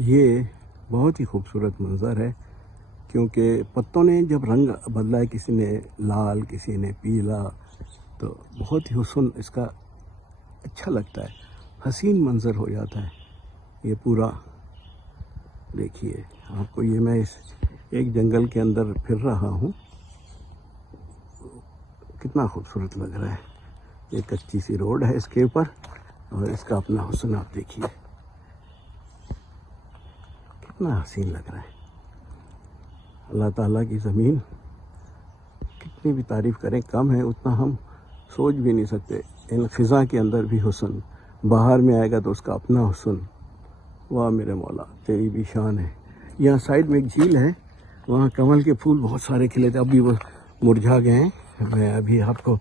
ये बहुत ही खूबसूरत मंज़र है, क्योंकि पत्तों ने जब रंग बदला है, किसी ने लाल किसी ने पीला, तो बहुत ही हुस्न इसका अच्छा लगता है, हसीन मंज़र हो जाता है। ये पूरा देखिए आपको, ये मैं इस एक जंगल के अंदर फिर रहा हूँ, कितना खूबसूरत लग रहा है। ये कच्ची सी रोड है इसके ऊपर, और इसका अपना हुस्न आप देखिए, कितना हसीन लग रहा है। अल्लाह ताला की ज़मीन कितनी भी तारीफ़ करें कम है, उतना हम सोच भी नहीं सकते। इन ख़िज़ा के अंदर भी हुस्न बाहर में आएगा तो उसका अपना हुस्न। वाह मेरे मौला, तेरी भी शान है। यहाँ साइड में एक झील है, वहाँ कमल के फूल बहुत सारे खिले थे, अभी वो मुरझा गए हैं। मैं अभी आपको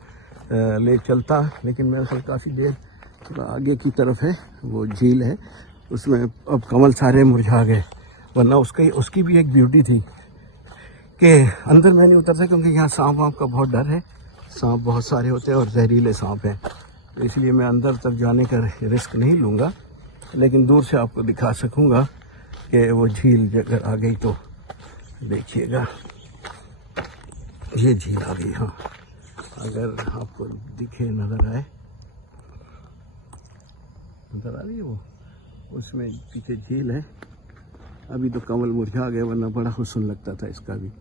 ले चलता, लेकिन मैं उसे काफ़ी देर थोड़ा आगे की तरफ है वो झील है, उसमें अब कमल सारे मुरझा गए, वरना उसकी भी एक ब्यूटी थी कि अंदर मैं नहीं उतरता, क्योंकि यहाँ सांप वाप का बहुत डर है, सांप बहुत सारे होते हैं और जहरीले सांप हैं, तो इसलिए मैं अंदर तक जाने का रिस्क नहीं लूँगा। लेकिन दूर से आपको दिखा सकूँगा कि वो झील अगर आ गई तो देखिएगा, ये झील आ गई। हाँ, अगर आपको दिखे, नज़र आ रही है वो, उसमें पीछे झील है। अभी तो कमल मुरझा गए, वरना बड़ा हुस्न लगता था इसका भी।